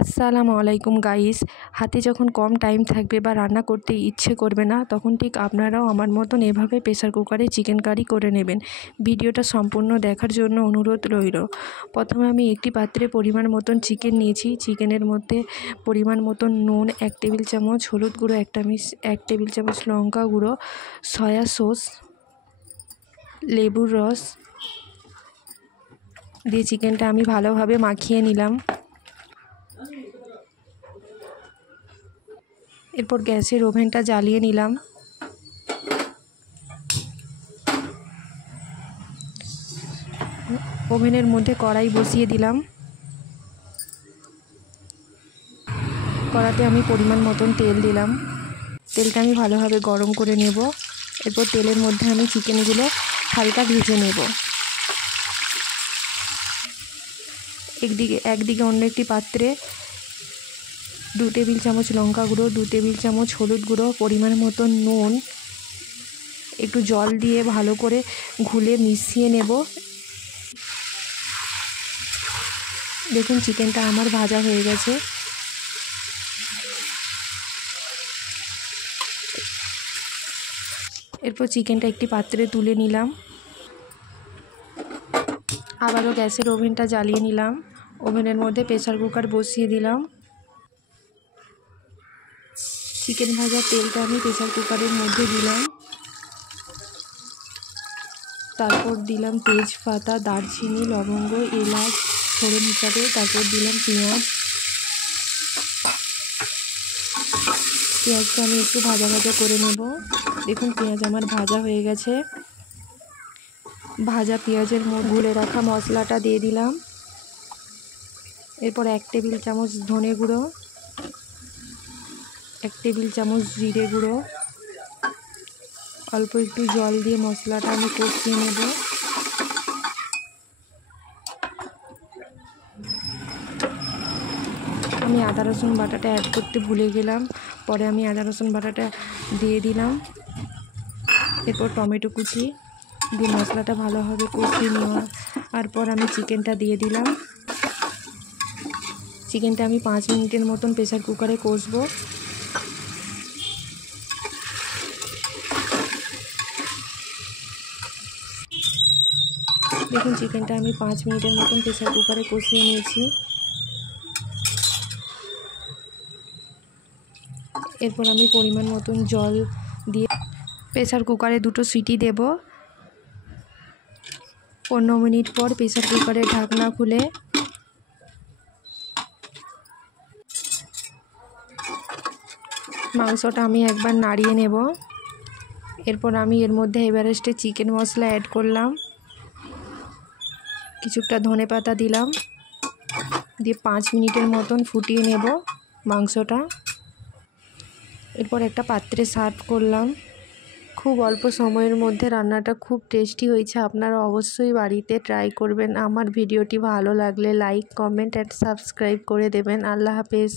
আসসালামু আলাইকুম গাইস। হাতে যখন কম টাইম থাকবে বা রান্না করতে ইচ্ছে করবে না, তখন ঠিক আপনারাও আমার মতন এভাবে প্রেসার কুকারে চিকেন কারি করে নেবেন। ভিডিওটা সম্পূর্ণ দেখার জন্য অনুরোধ রইল। প্রথমে আমি একটি পাত্রে পরিমাণ মতন চিকেন নিয়েছি। চিকেনের মধ্যে পরিমাণ মতন নুন, 1 টেবিল চামচ হলুদ গুঁড়ো, 1 টেবিল চামচ লঙ্কা গুঁড়ো, সয়া সস, লেবুর রস দিয়ে চিকেনটা আমি ভালোভাবে মাখিয়ে নিলাম। এরপর গ্যাসের ওভেনটা জ্বালিয়ে নিলাম। ওভেনের মধ্যে কড়াই বসিয়ে দিলাম। কড়াতে আমি পরিমাণ মতন তেল দিলাম। তেলটা আমি ভালোভাবে গরম করে নেব। এরপর তেলের মধ্যে আমি চিকেনগুলো হালকা ভেজে নেব। একদিকে অন্য একটি পাত্রে 2 টেবিল চামচ লঙ্কা গুঁড়ো, 2 টেবিল চামচ হলুদ গুঁড়ো, পরিমাণ মতন নুন, একটু জল দিয়ে ভালো করে ঘুলে মিশিয়ে নেব। দেখুন চিকেনটা আমার ভাজা হয়ে গেছে। এরপর চিকেনটা একটি পাত্রে তুলে নিলাম। আবারও গ্যাসের ওভেনটা জ্বালিয়ে নিলাম। ওভেনের মধ্যে প্রেসার কুকার বসিয়ে দিলাম। চিকেন ভাজার তেলটা আমি প্রেসার কুকারের মধ্যে দিলাম। তারপর দিলাম তেজপাতা, দারচিনি, লবঙ্গ, এলাচ ফোড়ন হিসাবে। তারপর দিলাম পেঁয়াজ। পেঁয়াজটা আমি একটু ভাজা ভাজা করে নেব। দেখুন পেঁয়াজ আমার ভাজা হয়ে গেছে। ভাজা পেঁয়াজের মধ্যে গুলে রাখা মশলাটা দিয়ে দিলাম। এরপর 1 টেবিল চামচ ধনে গুঁড়ো, 1 টেবিল চামচ জিরে গুঁড়ো, অল্প একটু জল দিয়ে মশলাটা আমি কষিয়ে নেব। আমি আদা রসুন বাটাটা অ্যাড করতে ভুলে গেলাম, পরে আমি আদা রসুন বাটাটা দিয়ে দিলাম। এরপর টমেটো কুচি দিয়ে মশলাটা ভালোভাবে কষিয়ে নেওয়ার পর আমি চিকেনটা দিয়ে দিলাম। চিকেনটা আমি 5 মিনিটের মতন প্রেসার কুকারে কষবো। দেখুন চিকেনটা আমি 5 মিনিটের মতন প্রেসার কুকারে কষিয়ে নিয়েছি। এরপর আমি পরিমাণ মতন জল দিয়ে প্রেসার কুকারে 2টো সিটি দেব। 15 মিনিট পর প্রেসার কুকারের ঢাকনা খুলে মাংসটা আমি একবার নাড়িয়ে নেব। এরপর আমি এর মধ্যে এভারেস্টের চিকেন মশলা অ্যাড করলাম, কিছুটা ধনেপাতা দিলাম, দিয়ে 5 মিনিটের মতন ফুটিয়ে নেব মাংসটা। এরপর একটা পাত্রে সার্ভ করলাম। খুব অল্প সময়ের মধ্যে রান্নাটা খুব টেস্টি হয়েছে। আপনারা অবশ্যই বাড়িতে ট্রাই করবেন। আমার ভিডিওটি ভালো লাগলে লাইক, কমেন্ট অ্যান্ড সাবস্ক্রাইব করে দেবেন। আল্লাহ হাফেজ।